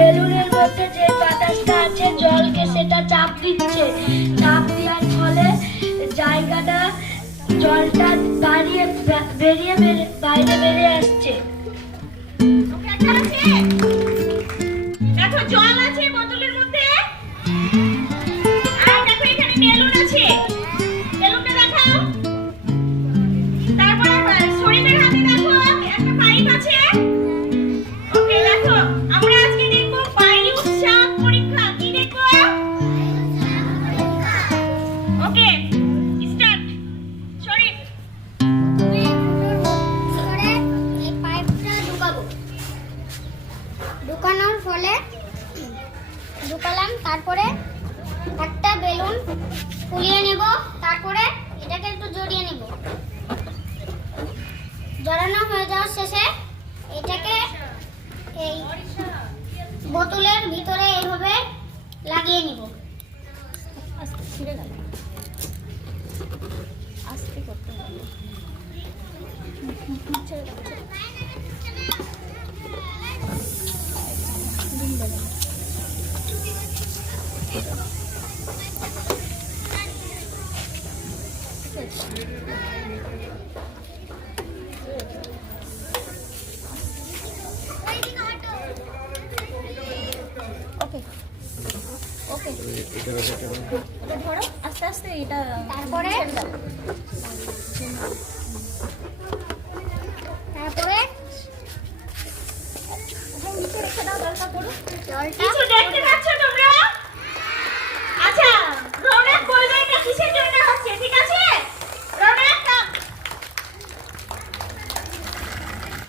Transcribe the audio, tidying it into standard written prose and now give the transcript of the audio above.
বেলুনের মধ্যে যে বাতাসটা আছে জলকে সেটা চাপ দিচ্ছে, চাপ দেওয়ার ফলে জায়গাটা জলটা বাইরে বেরিয়ে আসছে। দেখো জল আছে বোতলের মধ্যে, আর দেখো এখানে বেলুন আছে, বেলুনটা দেখাও। তারপর শরীফের হাতে দেখো একটা পাইপ আছে। ওকে দেখো আমরা আজকে দেখব বায়ু চাপ পরীক্ষা। কি দেখবো? Okay start. শরীফ তুমি করে এই পাইপটা ঢুকাবো, ঢুকানোর ফলে ঢুকালাম, তারপরে একটা বেলুন ফুলিয়ে নেব, তারপরে এটাকে একটু জড়িয়ে নেব। জড়ানো হয়ে যাওয়ার শেষে এটাকে এই বোতলের ভিতরে এইভাবে লাগিয়ে নিব। আস্তে করতে হবে। ওকে এটা ধরো আস্তে আস্তে, এটা তারপরে কিছু দেখতে পাচ্ছ তোমরা?